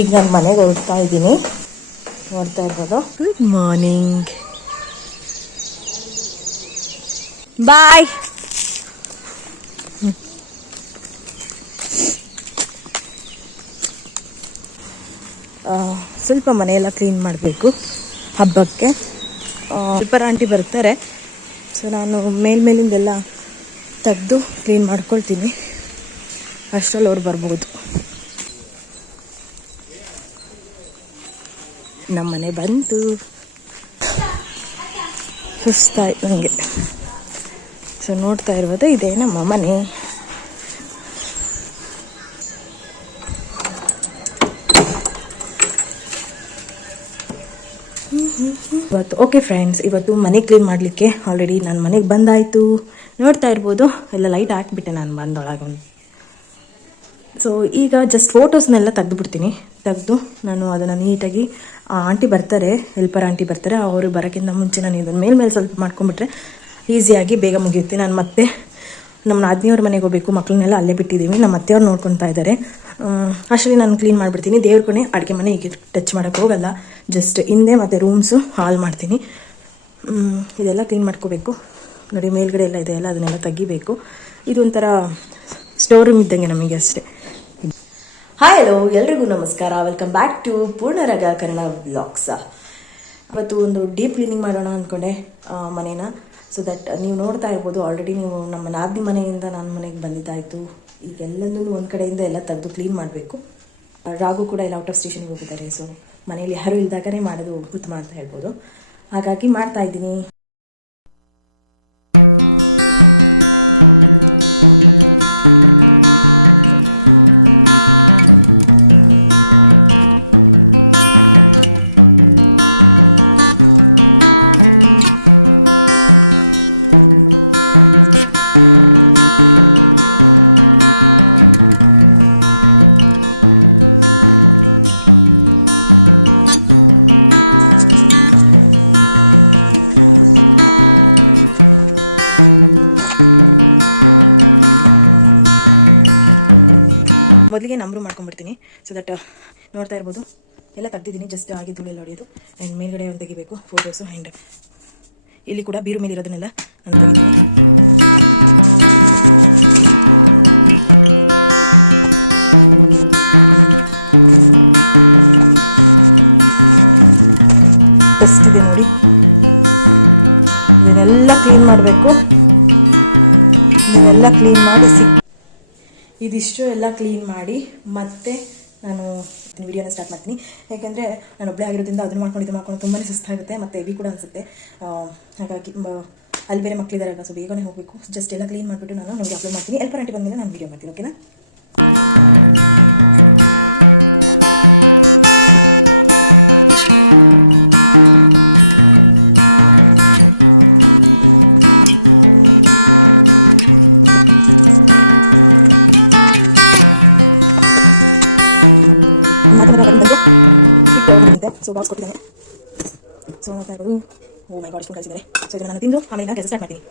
ಈಗ ನಾನು ಮನೆಗೆ ಹೊರಡ್ತಾ ಇದ್ದೀನಿ. ನೋಡ್ತಾ ಇರ್ಬೋದು. ಗುಡ್ ಮಾರ್ನಿಂಗ್ ಬಾಯ್ ಸ್ವಲ್ಪ ಮನೆಯೆಲ್ಲ ಕ್ಲೀನ್ ಮಾಡಬೇಕು ಹಬ್ಬಕ್ಕೆ. ಇಬ್ಬರು ಆಂಟಿ ಬರ್ತಾರೆ. ಸೊ ನಾನು ಮೇಲ್ಮೇಲಿಂದೆಲ್ಲ ತೆಗೆದು ಕ್ಲೀನ್ ಮಾಡ್ಕೊಳ್ತೀನಿ. ಅಷ್ಟರಲ್ಲಿ ಅವ್ರು ಬರ್ಬೋದು. ನಮ್ಮ ಮನೆ ಬಂತು ಸುಸ್ತಾಯ್ತು ನನಗೆ ಸೊ ನೋಡ್ತಾ ಇರ್ಬೋದು ಇದೇ ನಮ್ಮ ಮನೆ. ಇವತ್ತು ಓಕೆ ಫ್ರೆಂಡ್ಸ್ ಇವತ್ತು ಮನೆ ಕ್ಲೀನ್ ಮಾಡಲಿಕ್ಕೆ ಆಲ್ರೆಡಿ ನಾನು ಮನೆಗೆ ಬಂದಾಯಿತು. ನೋಡ್ತಾ ಇರ್ಬೋದು, ಎಲ್ಲ ಲೈಟ್ ಹಾಕ್ಬಿಟ್ಟೆ ನಾನು ಬಂದೊಳಗೆ. ಸೊ ಈಗ ಜಸ್ಟ್ ಫೋಟೋಸ್ನೆಲ್ಲ ತೆಗೆದುಬಿಡ್ತೀನಿ. ತೆಗೆದು ನಾನು ಅದನ್ನು ನೀಟಾಗಿ ಆಂಟಿ ಬರ್ತಾರೆ ಹೆಲ್ಪರ್ ಆಂಟಿ ಬರ್ತಾರೆ, ಅವರು ಬರೋಕ್ಕಿಂತ ಮುಂಚೆ ನಾನು ಇದನ್ನು ಮೇಲೆ ಮೇಲೆ ಸ್ವಲ್ಪ ಮಾಡ್ಕೊಂಬಿಟ್ರೆ ಈಸಿಯಾಗಿ ಬೇಗ ಮುಗಿಯುತ್ತೆ. ನಾನು ಮತ್ತೆ ನಮ್ಮ ನಾದಿನಿಯವ್ರ ಮನೆಗೆ ಹೋಗಬೇಕು ಮಕ್ಕಳನ್ನೆಲ್ಲ ಅಲ್ಲೇ ಬಿಟ್ಟಿದ್ದೀವಿ ನಮ್ಮ ಅತ್ತೆಯವ್ರು ನೋಡ್ಕೊತಾ ಇದ್ದಾರೆ ಅಷ್ಟೇ ನಾನು ಕ್ಲೀನ್ ಮಾಡಿಬಿಡ್ತೀನಿ. ದೇವ್ರ ಕೊನೆ ಅಡುಗೆ ಮನೆ ಈಗ ಟಚ್ ಮಾಡೋಕ್ಕೆ ಹೋಗಲ್ಲ. ಜಸ್ಟ್ ಹಿಂದೆ ಮತ್ತು ರೂಮ್ಸು ಹಾಲ್ ಮಾಡ್ತೀನಿ. ಇದೆಲ್ಲ ಕ್ಲೀನ್ ಮಾಡ್ಕೋಬೇಕು. ನೋಡಿ ಮೇಲ್ಗಡೆ ಎಲ್ಲ ಇದೆ ಎಲ್ಲ ಅದನ್ನೆಲ್ಲ ತೆಗಿಬೇಕು. ಇದೊಂಥರ ಸ್ಟೋರ್ ರೂಮ್ ಇದ್ದಂಗೆ ನಮಗೆ ಅಷ್ಟೇ. ಹಾಯ್ ಹಲೋ ಎಲ್ರಿಗೂ ನಮಸ್ಕಾರ. ವೆಲ್ಕಮ್ ಬ್ಯಾಕ್ ಟು ಪೂರ್ಣರಗ ಕನ್ನಡ ಬ್ಲಾಗ್ಸ್ ಇವತ್ತು ಒಂದು ಡೀಪ್ ಕ್ಲೀನಿಂಗ್ ಮಾಡೋಣ ಅಂದ್ಕೊಂಡೆ ಮನೇನ. ಸೊ ದಟ್ ನೀವು ನೋಡ್ತಾ ಇರ್ಬೋದು ಆಲ್ರೆಡಿ ನೀವು ನಮ್ಮ ನಾದಿನಿ ಮನೆಯಿಂದ ನನ್ನ ಮನೆಗೆ ಬಂದಿದ್ದಾಯಿತು ಈಗೆಲ್ಲೂ ಒಂದು ಕಡೆಯಿಂದ ಎಲ್ಲ ತೆಗೆದು ಕ್ಲೀನ್ ಮಾಡಬೇಕು. ರಾಗು ಕೂಡ ಎಲ್ಲ ಔಟ್ ಆಫ್ ಸ್ಟೇಷನ್ಗೆ ಹೋಗಿದ್ದಾರೆ. ಸೊ ಮನೇಲಿ ಯಾರೂ ಇಲ್ದಾಗನೇ ಮಾಡೋದು ಉತ್ತಮ ಅಂತ ಹೇಳ್ಬೋದು. ಹಾಗಾಗಿ ಮಾಡ್ತಾ ಇದ್ದೀನಿ. ಮೊದಲಿಗೆ ನಂಬರು ಮಾಡ್ಕೊಂಡ್ಬಿಡ್ತೀನಿ. ಸೊ ದಟ್ ನೋಡ್ತಾ ಇರ್ಬೋದು. ಎಲ್ಲ ತೆಗ್ದಿದ್ದೀನಿ ಜಸ್ಟ್ ಆಗಿ ಧೂಳೆಲ್ಲ ಹೊಡೆಯೋದು. ಆ್ಯಂಡ್ ಮೇಲ್ಗಡೆ ಒಂದು ತೆಗಿಬೇಕು ಫೋಟೋಸು ಆ್ಯಂಡ್ ಇಲ್ಲಿ ಕೂಡ ಬೀರು ಮೇಲೆ ಇರೋದನ್ನೆಲ್ಲ ನಾನು ಇದಿಷ್ಟು ಎಲ್ಲ ಕ್ಲೀನ್ ಮಾಡಿ, ಮತ್ತೆ ನಾನು ವಿಡಿಯೋನ ಸ್ಟಾರ್ಟ್ ಮಾಡ್ತೀನಿ. ಯಾಕೆಂದರೆ ನಾನು ಒಬ್ಬಳೇ ಆಗಿರೋದ್ರಿಂದ ಅದನ್ನು ಮಾಡ್ಕೊಂಡು ಇದು ಮಾಡ್ಕೊಂಡು ತುಂಬಾ ಸುಸ್ತಾಗುತ್ತೆ, ಮತ್ತೆ ಹೆವಿ ಕೂಡ ಅನಿಸುತ್ತೆ. ಹಾಗಾಗಿ ಅಲ್ಲಿ ಬೇರೆ ಮಕ್ಕಳಿದ್ದಾರೆ ಸೊ ಬೇಗನೆ ಹೋಗಬೇಕು. ಜಸ್ಟ್ ಎಲ್ಲ ಕ್ಲೀನ್ ಮಾಡಿಬಿಟ್ಟು ನಾನು ನೋಡಿ ಅಪ್ಲೋಡ್ ಮಾಡ್ತೀನಿ. ಎಲ್ಪ ಗಂಟೆ ಬಂದಮೇಲೆ ನಾನು ವಿಡಿಯೋ ಮಾಡ್ತೀನಿ ಓಕೆನಾ ಸೊ ಬಾಕ್ಸ್ ಕೊಟ್ಟಿದ್ದೇನೆ ಸೊ ನೋಡ್ತಾ ಇರೋದು ಓ ಮೈ ಗಾಡ್ ಇಷ್ಟು ಕಳಿಸಿದ್ದಾರೆ. ಸೊ ಇದನ್ನು ನಾನು ತಿಂದು ಆಮೇಲೆ ನಾನು ಕೆಲಸ ಸ್ಟಾರ್ಟ್ ಮಾಡ್ತೀನಿ.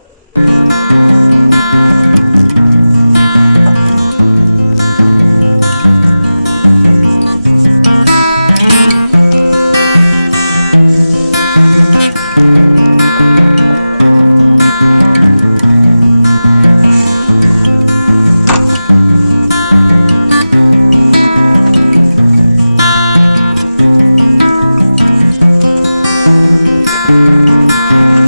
Música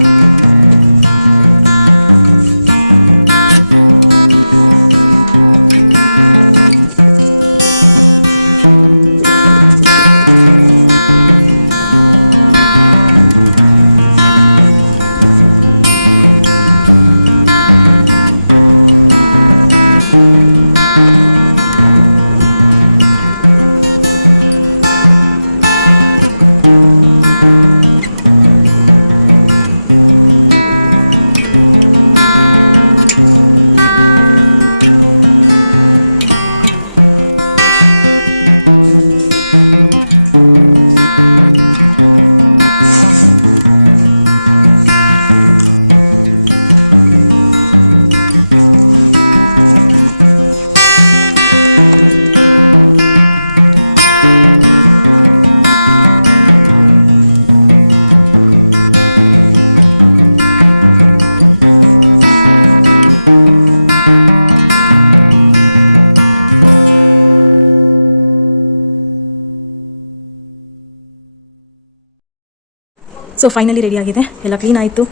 ಸೊ ಫೈನಲಿ ರೆಡಿ ಆಗಿದೆ. ಎಲ್ಲ ಕ್ಲೀನ್ ಆಯಿತು.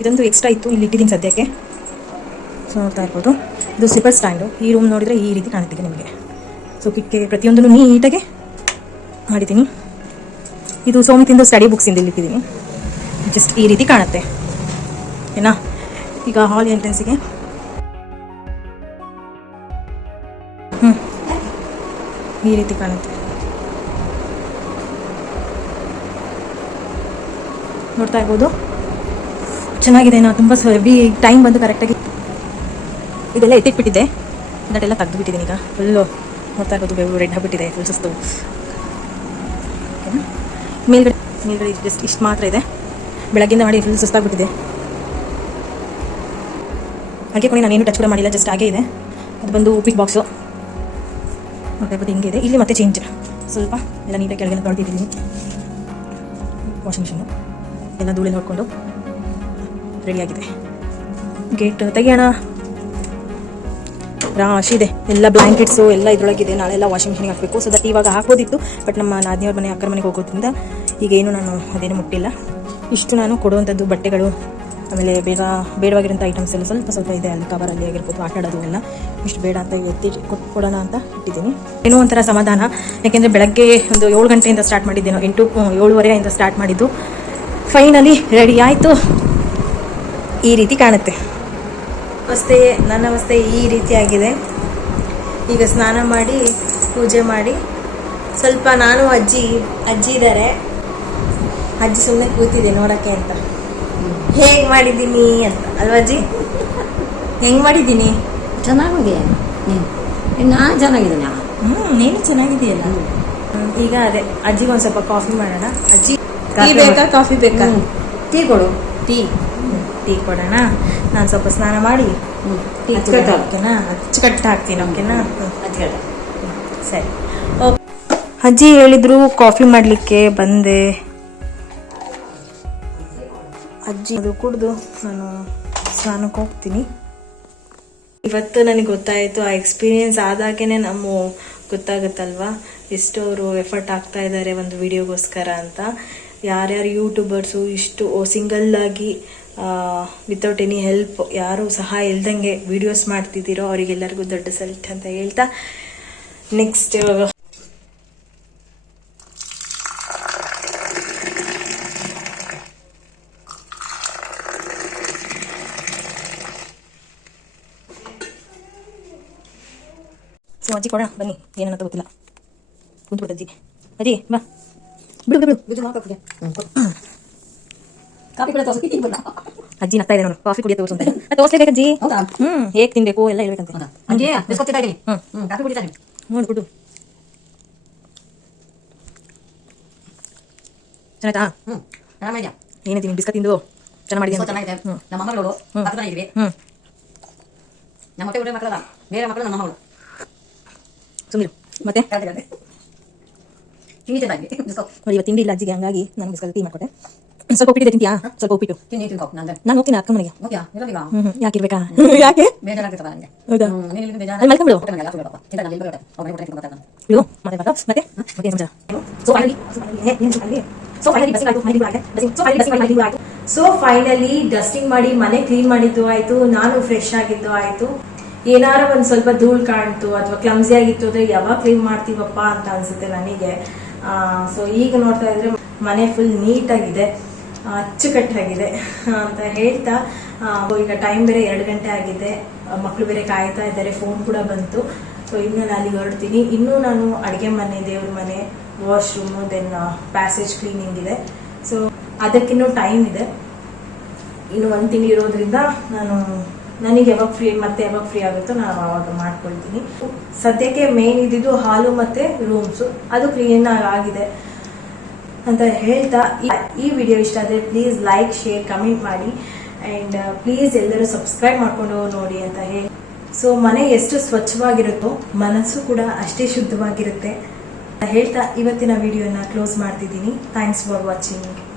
ಇದೊಂದು ಎಕ್ಸ್ಟ್ರಾ ಇತ್ತು. ಇಲ್ಲಿ ಇಟ್ಟಿದ್ದೀನಿ ಸದ್ಯಕ್ಕೆ. ಸೊ ನೋಡ್ತಾ ಇರ್ಬೋದು. ಇದು ಸ್ಲಿಪ್ಪರ್ ಸ್ಟ್ಯಾಂಡು ಈ ರೂಮ್ ನೋಡಿದರೆ ಈ ರೀತಿ ಕಾಣ್ತಿದೆ ನಿಮಗೆ. ಸೊ ಕಿಟಕಿಗೆ ಪ್ರತಿಯೊಂದನ್ನು ನೀಟಾಗಿ ಮಾಡಿದ್ದೀನಿ. ಇದು ಸೋಮತಿಂದ ಸ್ಟಡಿ ಬುಕ್ಸ್ ಇಂದ ಇಲ್ಲಿ ಇಟ್ಟಿದ್ದೀನಿ. ಜಸ್ಟ್ ಈ ರೀತಿ ಕಾಣುತ್ತೆ. ಏನಾ? ಈಗ ಹಾಲ್ ಎಂಟ್ರೆನ್ಸಿಗೆ ಹ್ಞೂ ಈ ರೀತಿ ಕಾಣುತ್ತೆ. ನೋಡ್ತಾ ಇರ್ಬೋದು. ಚೆನ್ನಾಗಿದೆ ನಾವು ತುಂಬ ಹೆವಿ ಟೈಮ್ ಬಂದು ಕರೆಕ್ಟಾಗಿ ಇದೆಲ್ಲ ಎತ್ತಿಟ್ಬಿಟ್ಟಿದ್ದೆ. ತೆಗೆದು ತೆಗೆದುಬಿಟ್ಟಿದ್ದೀನಿ ಈಗ. ಫುಲ್ಲು ನೋಡ್ತಾ ಇರ್ಬೋದು ಬೇವು ರೆಡ್ ಆಗಿಬಿಟ್ಟಿದೆ ಫುಲ್ ಸುಸ್ತು? ಮೇಲ್ಗಡೆ ಮೇಲ್ಗಡೆ ಜಸ್ಟ್ ಇಷ್ಟು ಮಾತ್ರ ಇದೆ. ಬೆಳಗ್ಗೆಯಿಂದ ಮಾಡಿ ಫುಲ್ ಸುಸ್ತಾಗ್ಬಿಟ್ಟಿದೆ. ಹಾಗೆ ಕೊನೆ ನಾನೇನು ಟಚ್ ಕೂಡ ಮಾಡಿಲ್ಲ ಜಸ್ಟ್ ಹಾಗೆ ಇದೆ. ಅದು ಬಂದು ಉಪ್ಪಿಗೆ ಬಾಕ್ಸು ನೋಡ್ತಾ ಇರ್ಬೋದು, ಹಿಂಗೆ ಇದೆ. ಇಲ್ಲಿ ಮತ್ತೆ ಚೇಂಜ್ ಸ್ವಲ್ಪ ಎಲ್ಲ ನೀಟಾಗಿ ಕೆಳಗೆಲ್ಲ ತೊಳೆದಿದ್ದೀನಿ. ವಾಷಿಂಗ್ ಮಿಷಿನು ಎಲ್ಲ ಧೂಳಿ ನೋಡಿಕೊಂಡು ರೆಡಿಯಾಗಿದೆ. ಗೇಟ್ ತೆಗಿಯೋಣ. ರಾಶಿ ಇದೆ. ಎಲ್ಲ ಬ್ಲ್ಯಾಂಕೆಟ್ಸು ಎಲ್ಲ ಇದ್ರೊಳಗಿದೆ. ನಾಳೆಲ್ಲ ವಾಷಿಂಗ್ ಮಿಷಿನ್ಗೆ ಹಾಕಬೇಕು. ಸೊ ದಟ್ ಇವಾಗ ಹಾಕೋದಿತ್ತು ಬಟ್ ನಮ್ಮ ನಾದಿಯವ್ರ ಮನೆ ಅಕ್ಕರ ಮನೆಗೆ ಹೋಗೋದ್ರಿಂದ ಈಗ ಏನು ನಾನು ಅದೇನು ಮುಟ್ಟಿಲ್ಲ. ಇಷ್ಟು ನಾನು ಕೊಡುವಂಥದ್ದು ಬಟ್ಟೆಗಳು, ಆಮೇಲೆ ಬೇಗ ಬೇಡವಾಗಿರೋಂಥ ಐಟಮ್ಸ್ ಎಲ್ಲ ಸ್ವಲ್ಪ ಸ್ವಲ್ಪ ಇದೆ. ಅಲ್ಲಿ ಕವರಲ್ಲಿ ಆಗಿರ್ಬೋದು ಆಟ ಆಡೋದು ಎಲ್ಲ. ಇಷ್ಟು ಬೇಡ ಅಂತ ಎತ್ತಿ ಕೊಟ್ಕೊಡೋಣ ಅಂತ ಇಟ್ಟಿದ್ದೀನಿ. ಏನೋ ಒಂಥರ ಸಮಾಧಾನ. ಯಾಕೆಂದರೆ ಬೆಳಗ್ಗೆ ಒಂದು ಏಳು ಗಂಟೆಯಿಂದ ಸ್ಟಾರ್ಟ್ ಮಾಡಿದ್ದೇನೋ, ಎಂಟು, ಏಳುವರೆಯಿಂದ ಸ್ಟಾರ್ಟ್ ಮಾಡಿದ್ದು. ಫೈನಲಿ ರೆಡಿ ಆಯಿತು. ಈ ರೀತಿ ಕಾಣುತ್ತೆ. ಅವಸ್ಥೆ ನನ್ನ ಅವಸ್ಥೆ ಈ ರೀತಿಯಾಗಿದೆ ಈಗ ಸ್ನಾನ ಮಾಡಿ ಪೂಜೆ ಮಾಡಿ. ಸ್ವಲ್ಪ ನಾನು ಅಜ್ಜಿ ಅಜ್ಜಿ ಇದ್ದಾರೆ ಅಜ್ಜಿ ಸುಮ್ಮನೆ ಕೂತಿದೆ ನೋಡೋಕ್ಕೆ ಅಂತ. ಹೇಗೆ ಮಾಡಿದ್ದೀನಿ ಅಂತ. ಅಲ್ವ ಅಜ್ಜಿ? ಹೆಂಗೆ ಮಾಡಿದ್ದೀನಿ? ಚೆನ್ನಾಗಿದೆ. ನಾನು ಚೆನ್ನಾಗಿದ್ದೀನಿ? ಹ್ಞೂ ನೀನು ಚೆನ್ನಾಗಿದೆಯಲ್ಲ ಈಗ ಅದೇ ಅಜ್ಜಿಗೆ ಒಂದು ಸ್ವಲ್ಪ ಕಾಫಿ ಮಾಡೋಣ. ಅಜ್ಜಿ ಟೀ ಬೇಕಾ? ಕಾಫಿ ಬೇಕಾ? ಟೀ ಕೊಡು. ಟೀ. ಟೀ ಕೊಡೋಣ? ನಾನು ಸ್ವಲ್ಪ ಸ್ನಾನ ಮಾಡಿ ಟೀ. ಓಕೆನಾ? ಅಚ್ಚುಕಟ್ಟು ಹಾಕ್ತೀನಿ ಓಕೆನಾ. ಸರಿ. ಅಜ್ಜಿ ಹೇಳಿದ್ರು ಕಾಫಿ ಮಾಡಲಿಕ್ಕೆ ಬಂದೆ. ಅಜ್ಜಿ ಅದು ಕುಡಿದು ನಾನು ಸ್ನಾನಕ್ಕೆ ಹೋಗ್ತೀನಿ. ಇವತ್ತು ನನಗೆ ಗೊತ್ತಾಯಿತು ಆ ಎಕ್ಸ್ಪೀರಿಯೆನ್ಸ್ ಆದಾಗೇ ನಮ್ಮ ಗೊತ್ತಾಗುತ್ತಲ್ವಾ? ಎಷ್ಟೋರು ಎಫರ್ಟ್ ಆಗ್ತಾ ಇದ್ದಾರೆ ಒಂದು ವಿಡಿಯೋಗೋಸ್ಕರ ಅಂತ. ಯಾರ್ಯಾರು ಯೂಟ್ಯೂಬರ್ಸು ಇಷ್ಟು ಸಿಂಗಲ್ ಆಗಿ ವಿತೌಟ್ ಎನಿ ಹೆಲ್ಪ್ ಯಾರು ಸಹಾಯ ಇಲ್ದಂಗೆ ವಿಡಿಯೋಸ್ ಮಾಡ್ತಿದ್ದೀರೋ ಅವರಿಗೆಲ್ಲರಿಗೂ ದೊಡ್ಡ ಸಲ್ಟ್ ಅಂತ ಹೇಳ್ತಾ ನೆಕ್ಸ್ಟ್ ಅಜ್ಜಿ ಕೊಡೋಣ, ಬನ್ನಿ ಏನಂತ ಗೊತ್ತಿಲ್ಲ. ಕುಂತು ಅಜ್ಜಿ ಅಜ್ಜಿ, ಬಾ. ಬಿಡು ಬಿಡು ಬಿಡು. ಕಾಫಿ ಕೂಡ ತೋರಿಸಿ. ಟೀ ಬೇಡ. ಅಜ್ಜಿ ನಗ್ತಾ ಇದೆ ನಾನು ಕಾಫಿ ಕುಡಿಯೋ ತೋರಿಸು ಅಂತ. ತೋರಿಸ್ಲೇಬೇಕು ಅಜ್ಜಿ ಹೌದಾ? ಹ್ಮ್ ಹೇಗೆ ತಿನ್ಬೇಕು? ಎಲ್ಲ ಹೇಳ್ಬೇಕಂತೆ. ಹೌದಾ? ಅಜ್ಜಿ ಬಿಸ್ಕೊತ್ ತಿಂತಾ ಇದ್ದೀನಿ. ಕಾಫಿ ಕುಡಿತಾನೆ ನೋಡು ಬಿಡು ಚೆನ್ನಾಯ್ತಾ? ಹ್ಮ್ ಆರಾಮಿದ್ಯಾ ಏನಿದ್ದೀನಿ ಬಿಸ್ಕತ್ ತಿಂದು. ಚೆನ್ನಾಗಿ ಮಾಡಿದ್ದೀನಿ ಚೆನ್ನಾಗಿದೆ. ಹ್ಮ್. ನಮ್ಮ ಮಗಳು ಹ್ಮ್. ಪಕ್ಕದಲ್ಲಿ ಇದೀವಿ ಹ್ಮ್. ನಮ್ಮ ಹೊಟ್ಟೆ ಬಿಟ್ಟರೆ ಮಕ್ಕಳಲ್ಲ. ಬೇರೆ ಮಕ್ಕಳು ನಮ್ಮ ಮಗಳು ಸುಮ್ಮನೆ ಮತ್ತೆ? ಹೇಳ್ತಾ ಇದ್ದಾರೆ. ಟೀ ಚೆನ್ನಾಗಿ ನೋಡಿ ಇವತ್ತು ತಿಂಡಿ ಇಲ್ಲ ಅಜ್ಜಿಗೆ ಹಂಗಾಗಿ ನಾನು ಬಿಸ್ಕತ್ ಟೀ ಮಾಡ್ಕೊಟ್ಟೆ ಸ್ವಲ್ಪ ಉಪ್ಪಿಟ್ಟು ತಿಂತೀಯಾ ಸ್ವಲ್ಪ ಉಪ್ಪಿಟ್ಟು ತಿನ್ಕೋ ನಾನು ನಾನು ಹೋಗ್ತೀನಿ ಅಕ್ಕ ಮನೆಗೆ ಹ್ಮ್ ಯಾಕಿರ್ಬೇಕಾ ಯಾಕೆ ಬೇಜಾರಾಗ್ತದೆ ನನಗೆ ಹೌದಾ? ಮಲ್ಕೊಂಡ್ಬಿಡು. ಮತ್ತೆ ಮತ್ತೆ ಮತ್ತೆ ಸೊ ಫೈನಲಿ ಸೊ ಫೈನಲಿ ಆಯ್ತು ಆಗಿದೆ ಸೊ ಫೈನಲಿ ಆಯ್ತು ಸೊ ಫೈನಲಿ ಡಸ್ಟಿಂಗ್ ಮಾಡಿ ಮನೆ ಕ್ಲೀನ್ ಮಾಡಿದ್ದು ಆಯ್ತು ನಾನು ಫ್ರೆಶ್ ಆಗಿದ್ದು ಆಯ್ತು ಏನಾರ ಒಂದ್ ಸ್ವಲ್ಪ ಧೂಳು ಕಾಣ್ತು ಅಥವಾ ಕ್ಲಮ್ಸಿ ಆಗಿತ್ತು ಅಂದ್ರೆ ಯಾವಾಗ ಕ್ಲೀನ್ ಮಾಡ್ತೀವಪ್ಪ ಅಂತ ಅನ್ಸುತ್ತೆ ನನಗೆ ಸೊ ಈಗ ನೋಡ್ತಾ ಇದ್ರೆ ಮನೆ ಫುಲ್ ನೀಟಾಗಿದೆ, ಅಚ್ಚುಕಟ್ಟಾಗಿದೆ ಅಂತ ಹೇಳ್ತಾ ಈಗ ಟೈಮ್ ಬೇರೆ ಎರಡು ಗಂಟೆ ಆಗಿದೆ ಮಕ್ಕಳು ಬೇರೆ ಕಾಯ್ತಾ ಇದ್ದಾರೆ ಫೋನ್ ಕೂಡ ಬಂತು ಸೊ ಇನ್ನು ನಾನು ಅಲ್ಲಿಗೆ ಹೊರಡ್ತೀನಿ. ಇನ್ನೂ ನಾನು ಅಡುಗೆ ಮನೆ, ದೇವ್ರ ಮನೆ ವಾಶ್ರೂಮು ದೆನ್ ಪ್ಯಾಸೇಜ್ ಕ್ಲೀನಿಂಗ್ ಇದೆ. ಸೊ ಅದಕ್ಕಿನ್ನೂ ಟೈಮ್ ಇದೆ. ಇನ್ನು ಒಂದು ತಿಂಗಳಿರೋದ್ರಿಂದ ನಾನು ನನಗೆ ಯಾವಾಗ ಫ್ರೀ ಮತ್ತೆ ಯಾವಾಗ ಫ್ರೀ ಆಗುತ್ತೋ ನಾನು ಆವಾಗ ಮಾಡ್ಕೊಳ್ತೀನಿ. ಸದ್ಯಕ್ಕೆ ಮೇನ್ ಇದ್ದಿದ್ದು ಹಾಲು ಮತ್ತೆ ರೂಮ್ಸು ಅದು ಕ್ಲೀನ್ ಆಗಿದೆ ಅಂತ ಹೇಳ್ತಾ, ಈ- ವಿಡಿಯೋ ಇಷ್ಟ ಆದರೆ ಪ್ಲೀಸ್ ಲೈಕ್ ಶೇರ್ ಕಮೆಂಟ್ ಮಾಡಿ. ಆ್ಯಂಡ್ ಪ್ಲೀಸ್ ಎಲ್ಲರೂ ಸಬ್ಸ್ಕ್ರೈಬ್ ಮಾಡ್ಕೊಂಡು ನೋಡಿ ಅಂತ ಹೇಳಿ. ಸೊ ಮನೆ ಎಷ್ಟು ಸ್ವಚ್ಛವಾಗಿರುತ್ತೋ ಮನಸ್ಸು ಕೂಡ ಅಷ್ಟೇ ಶುದ್ಧವಾಗಿರುತ್ತೆ ಅಂತ ಹೇಳ್ತಾ ಇವತ್ತಿನ ವಿಡಿಯೋನ ಕ್ಲೋಸ್ ಮಾಡ್ತಿದ್ದೀನಿ. Thanks for watching